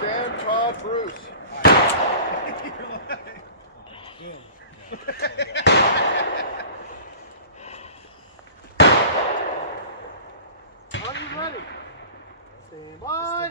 Dan, Todd, Bruce. Are you ready? Stand by.